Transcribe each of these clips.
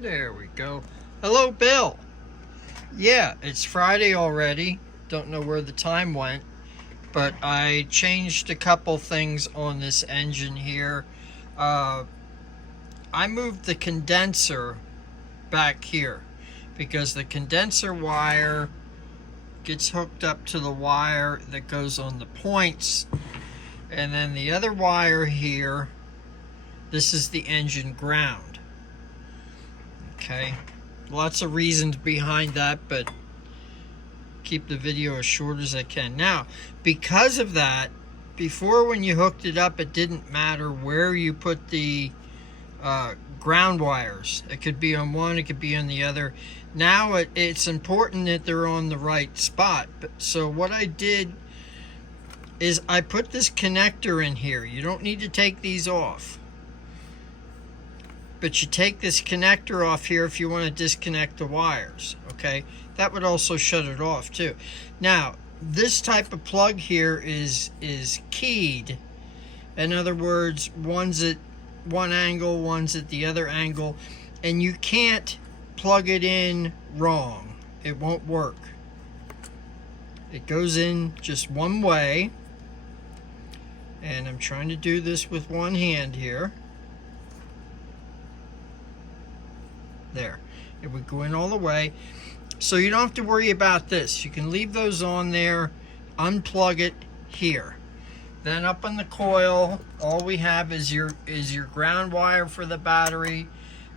There we go. Hello, Bill. Yeah, it's Friday already. Don't know where the time went, but I changed a couple things on this engine here. I moved the condenser back here because the condenser wire gets hooked up to the wire that goes on the points, and then the other wire here, this is the engine ground. Okay, lots of reasons behind that, but keep the video as short as I can. Now, because of that, before when you hooked it up, it didn't matter where you put the ground wires. It could be on one, it could be on the other. Now it's important that they're on the right spot. So what I did is I put this connector in here. You don't need to take these off, but you take this connector off here if you want to disconnect the wires. Okay, that would also shut it off too. Now, this type of plug here is keyed. In other words, one's at one angle, one's at the other angle, and you can't plug it in wrong. It won't work. It goes in just one way, and I'm trying to do this with one hand here. There, it would go in all the way, so you don't have to worry about this. You can leave those on there, unplug it here. Then up on the coil, all we have is your ground wire for the battery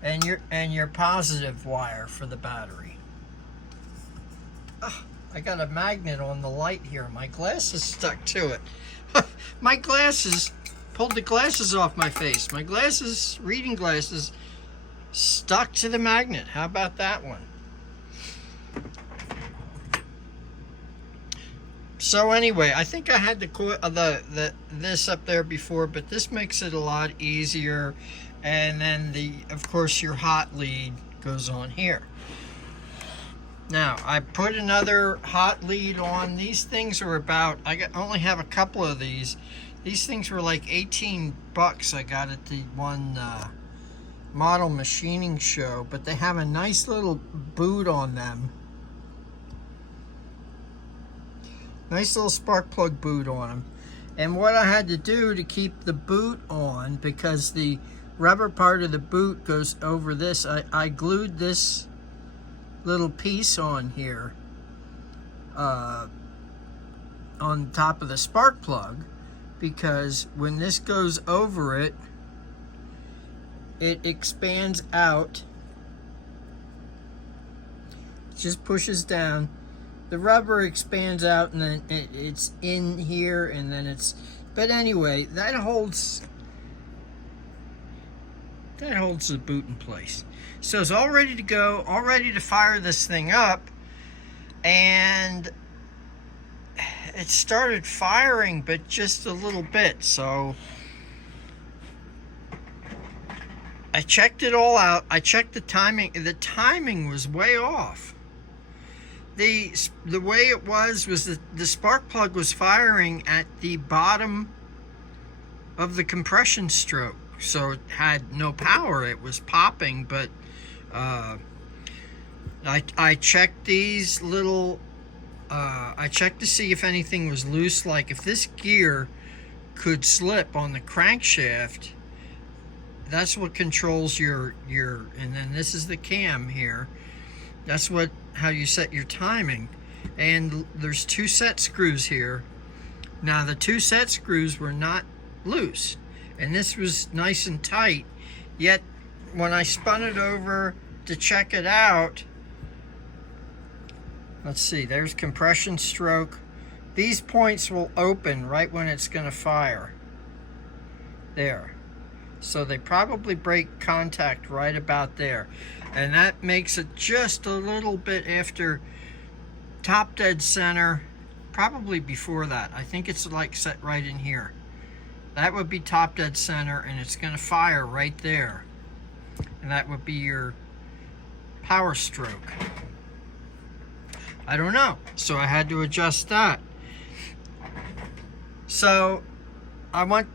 and your positive wire for the battery. I got a magnet on the light here. My glasses stuck to it. My glasses pulled the glasses off my face. My glasses, reading glasses, stuck to the magnet. How about that one? So anyway, I think I had this up there before, but this makes it a lot easier. And then of course your hot lead goes on here. Now I put another hot lead on. These things are about, only have a couple of these. These things were like 18 bucks. I got at the one model machining show, but they have a nice little boot on them. Nice little spark plug boot on them. And what I had to do to keep the boot on, because the rubber part of the boot goes over this, I glued this little piece on here on top of the spark plug, because when this goes over it, it expands out. It just pushes down. The rubber expands out, and then it's in here, and then it's... But anyway, that holds the boot in place. So it's all ready to go, all ready to fire this thing up, and it started firing, but just a little bit. So I checked it all out. I checked the timing. The timing was way off. The way it was that the spark plug was firing at the bottom of the compression stroke, so it had no power. It was popping, but I checked these little. I checked to see if anything was loose, like if this gear could slip on the crankshaft. That's what controls your. And then this is the cam here. That's how you set your timing. And there's 2 set screws here. Now the 2 set screws were not loose, and this was nice and tight. Yet when I spun it over to check it out, let's see, there's compression stroke. These points will open right when it's going to fire. There. So they probably break contact right about there. And that makes it just a little bit after top dead center, probably before that. I think it's like set right in here. That would be top dead center, and it's going to fire right there. And that would be your power stroke. I don't know. So I had to adjust that. So I went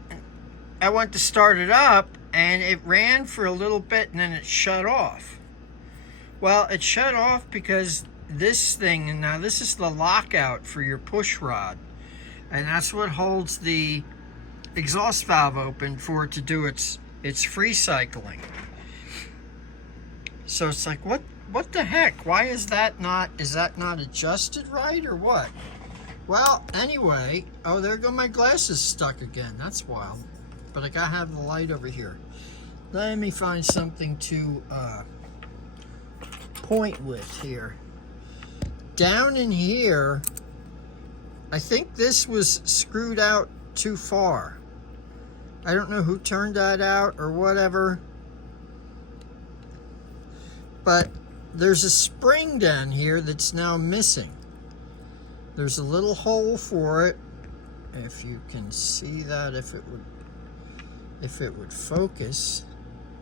to start it up, and it ran for a little bit, and then it shut off. Well, it shut off because this thing, and now this is the lockout for your push rod, and that's what holds the exhaust valve open for it to do its free cycling. So it's like, what the heck? Why is that not adjusted right or what? Well, anyway, oh, there go my glasses stuck again. That's wild. But I gotta have the light over here. Let me find something to point with here. Down in here, I think this was screwed out too far. I don't know who turned that out or whatever. But there's a spring down here that's now missing. There's a little hole for it. If you can see that, if it would focus.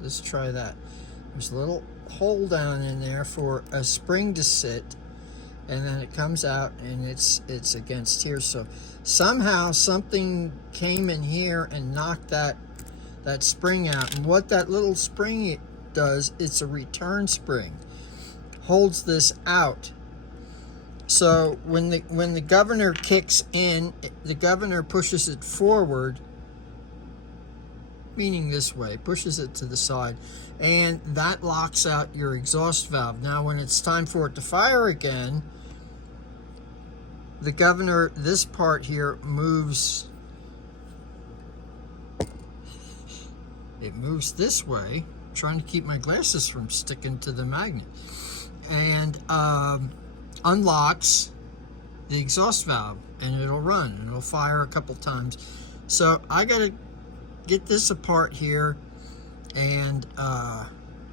Let's try that. There's a little hole down in there for a spring to sit, and then it comes out and it's against here. So somehow something came in here and knocked that spring out. And what that little spring does, it's a return spring, holds this out. So when the governor kicks in, the governor pushes it forward, meaning this way, pushes it to the side, and that locks out your exhaust valve. Now when it's time for it to fire again, the governor, this part here moves, it moves this way, trying to keep my glasses from sticking to the magnet, and unlocks the exhaust valve, and it'll run and it'll fire a couple times. So I gotta get this apart here and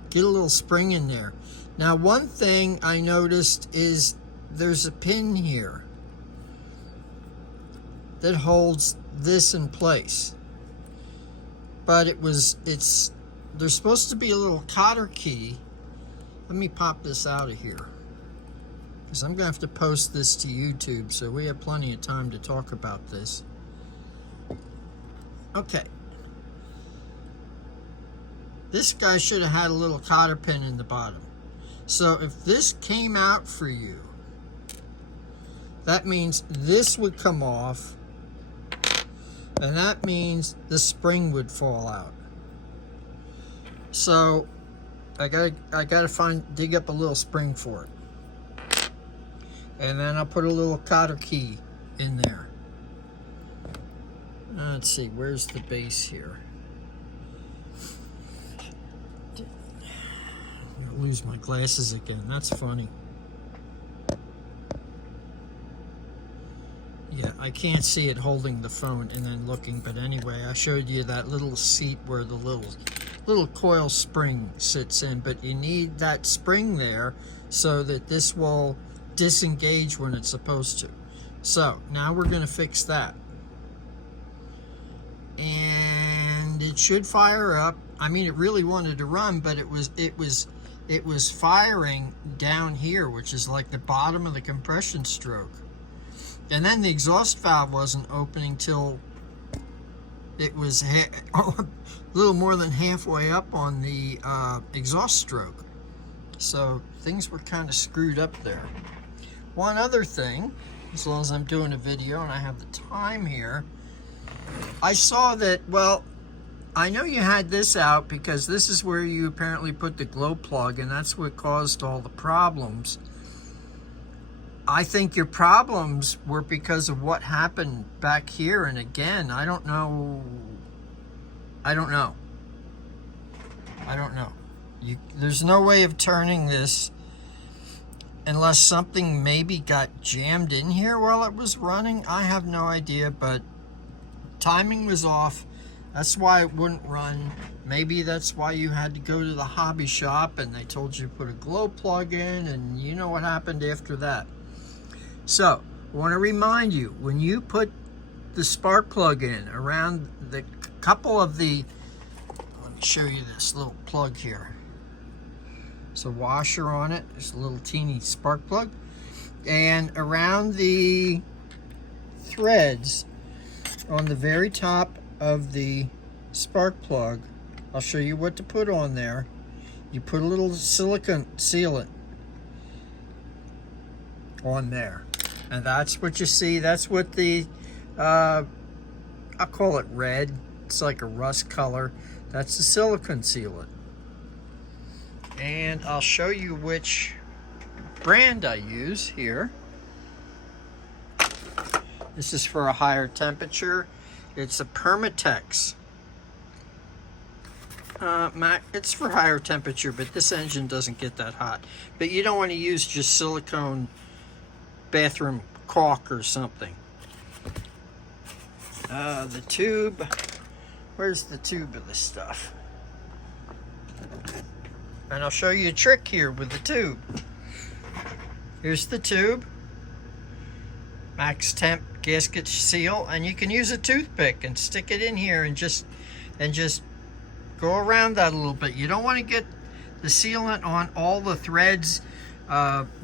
get a little spring in there. Now one thing I noticed is there's a pin here that holds this in place, but there's supposed to be a little cotter key. Let me pop this out of here, because I'm gonna have to post this to YouTube, so we have plenty of time to talk about this. Okay. This guy should have had a little cotter pin in the bottom. So if this came out for you, that means this would come off, and that means the spring would fall out. So I gotta dig up a little spring for it, and then I'll put a little cotter key in there. Let's see, where's the base here? I'm gonna lose my glasses again. That's funny. Yeah, I can't see it holding the phone and then looking, but anyway, I showed you that little seat where the little coil spring sits in, but you need that spring there so that this will disengage when it's supposed to. So now we're going to fix that, and it should fire up. I mean, it really wanted to run, but it was firing down here, which is like the bottom of the compression stroke. And then the exhaust valve wasn't opening till it was a little more than halfway up on the exhaust stroke. So things were kind of screwed up there. One other thing, as long as I'm doing a video and I have the time here, I saw that, well, I know you had this out because this is where you apparently put the glow plug, and that's what caused all the problems. I think your problems were because of what happened back here, and again, I don't know. There's no way of turning this unless something maybe got jammed in here while it was running. I have no idea, but timing was off. That's why it wouldn't run. Maybe that's why you had to go to the hobby shop and they told you to put a glow plug in, and you know what happened after that. So, I want to remind you, when you put the spark plug in around the couple of the, let me show you this little plug here. There's a washer on it. There's a little teeny spark plug. And around the threads on the very top of the spark plug, I'll show you what to put on there. you put a little silicone sealant on there. And that's what you see. That's what the, I'll call it red. It's like a rust color. That's the silicone sealant. And I'll show you which brand I use here. This is for a higher temperature. It's a Permatex. It's for higher temperature, but this engine doesn't get that hot. But you don't want to use just silicone bathroom caulk or something. The tube. Where's the tube of this stuff? And I'll show you a trick here with the tube. Here's the tube. Max temp gasket seal, and you can use a toothpick and stick it in here and just go around that a little bit. You don't want to get the sealant on all the threads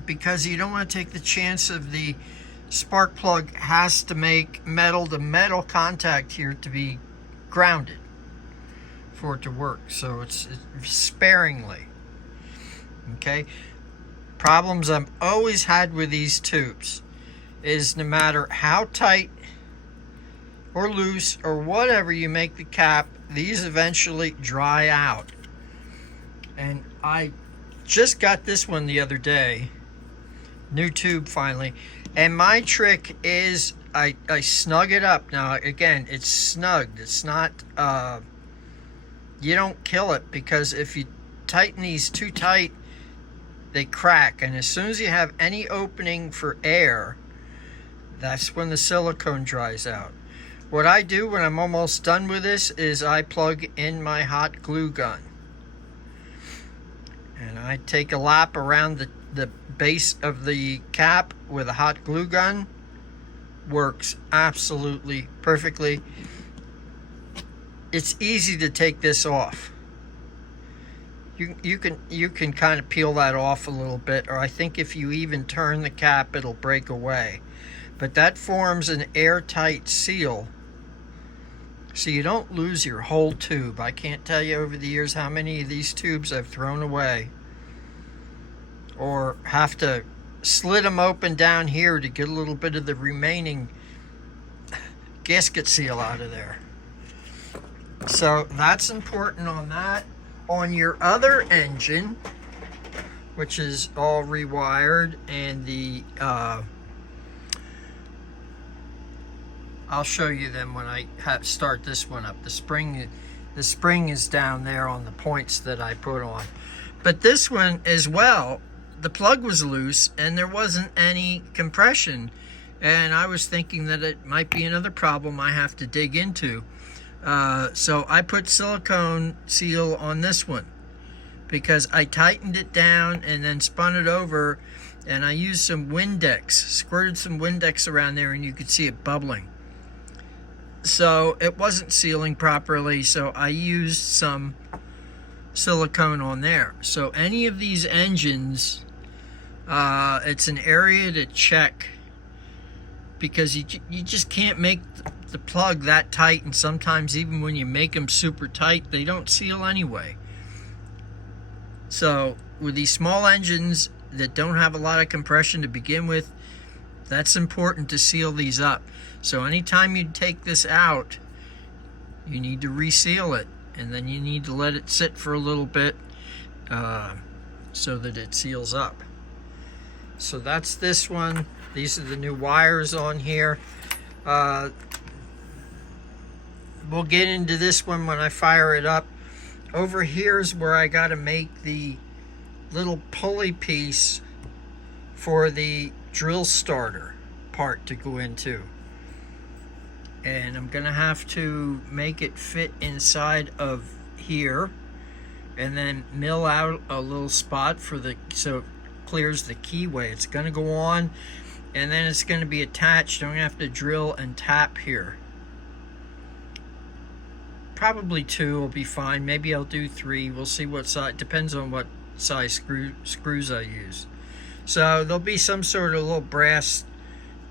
because you don't want to take the chance of the spark plug has to make metal to metal contact here to be grounded for it to work. So it's sparingly. Okay. Problems I've always had with these tubes is no matter how tight or loose or whatever you make the cap, these eventually dry out. And I just got this one the other day, new tube finally, and my trick is I snug it up. Now again, it's snugged, it's not you don't kill it, because if you tighten these too tight they crack, and as soon as you have any opening for air, that's when the silicone dries out. What I do when I'm almost done with this is I plug in my hot glue gun. And I take a lap around the base of the cap with a hot glue gun. Works absolutely perfectly. It's easy to take this off. You can kind of peel that off a little bit, or I think if you even turn the cap it'll break away. But that forms an airtight seal, so you don't lose your whole tube. I can't tell you over the years how many of these tubes I've thrown away, or have to slit them open down here to get a little bit of the remaining gasket seal out of there. So that's important on that. On your other engine, which is all rewired, and the I'll show you them when I start this one up. The spring is down there on the points that I put on. But this one as well, the plug was loose and there wasn't any compression. And I was thinking that it might be another problem I have to dig into. So I put silicone seal on this one because I tightened it down and then spun it over, and I used some Windex, squirted some Windex around there, and you could see it bubbling. So it wasn't sealing properly, so I used some silicone on there. So any of these engines, it's an area to check, because you just can't make the plug that tight, and sometimes even when you make them super tight, they don't seal anyway. So with these small engines that don't have a lot of compression to begin with, that's important to seal these up. So anytime you take this out, you need to reseal it, and then you need to let it sit for a little bit so that it seals up. So that's this one. These are the new wires on here. We'll get into this one when I fire it up. Over here is where I got to make the little pulley piece for the drill starter part to go into. And I'm going to have to make it fit inside of here, and then mill out a little spot for the, so it clears the keyway. It's going to go on, and then it's going to be attached. I'm going to have to drill and tap here. Probably 2 will be fine. Maybe I'll do 3. We'll see what size. Depends on what size screws I use. So there'll be some sort of little brass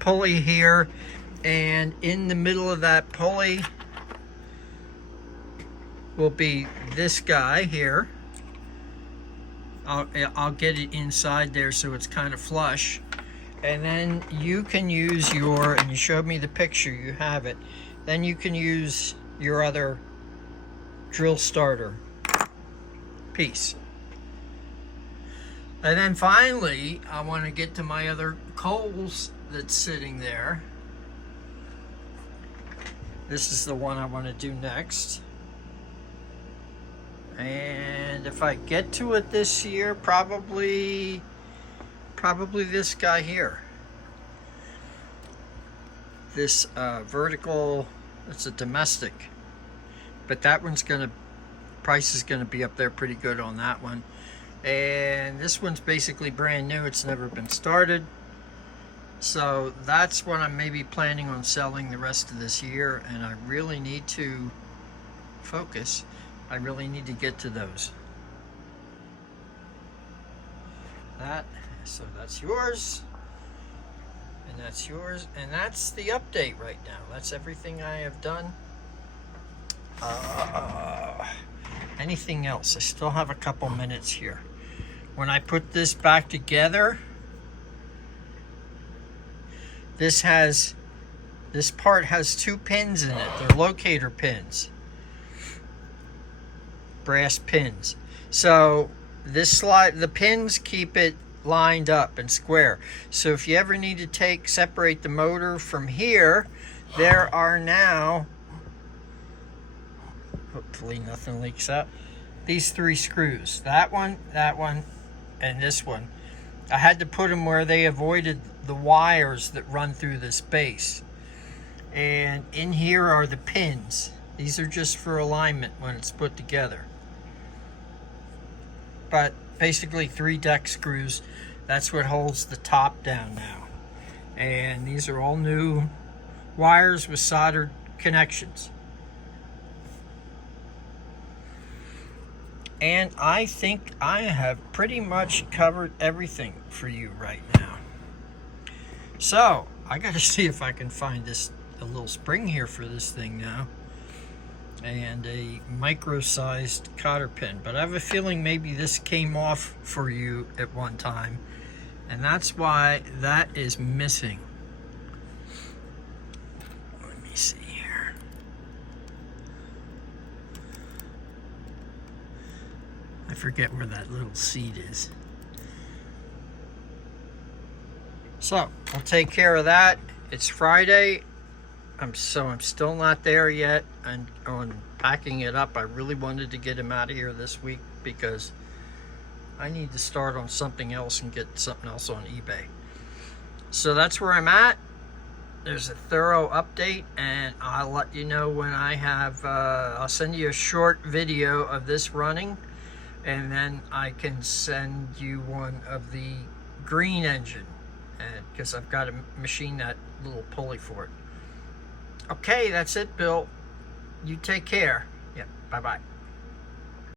pulley here, and in the middle of that pulley will be this guy here, I'll get it inside there so it's kind of flush. And then you can use your, and you showed me the picture, you have it. Then you can use your other drill starter piece. And then finally, I want to get to my other coals that's sitting there. This is the one I want to do next. And if I get to it this year, probably this guy here. This vertical, it's a domestic. But that one's price is gonna be up there pretty good on that one. And this one's basically brand new, it's never been started. So that's what I'm maybe planning on selling the rest of this year, and I really need to focus. I really need to get to those. So that's yours, and that's yours, and that's the update right now. That's everything I have done. Anything else? I still have a couple minutes here. When I put this back together, this part has 2 pins in it. They're locator pins. Brass pins. So the pins keep it lined up and square. So if you ever need to separate the motor from here, there are now, hopefully nothing leaks out, these 3 screws. That one, and this one. I had to put them where they avoided the wires that run through this base. And in here are the pins. These are just for alignment when it's put together. But basically 3 deck screws. That's what holds the top down now. And these are all new wires with soldered connections. And I think I have pretty much covered everything for you right now. So I gotta see if I can find a little spring here for this thing now. And a micro-sized cotter pin, but I have a feeling maybe this came off for you at one time, and that's why that is missing. Let me see here. I forget where that little seat is. So I'll take care of that. It's Friday. I'm still not there yet on packing it up. I really wanted to get him out of here this week because I need to start on something else and get something else on eBay. So that's where I'm at. There's a thorough update, and I'll let you know when I have, I'll send you a short video of this running, and then I can send you one of the green engine, because I've got to machine that little pulley for it. Okay, that's it, Bill. You take care. Yeah, bye-bye.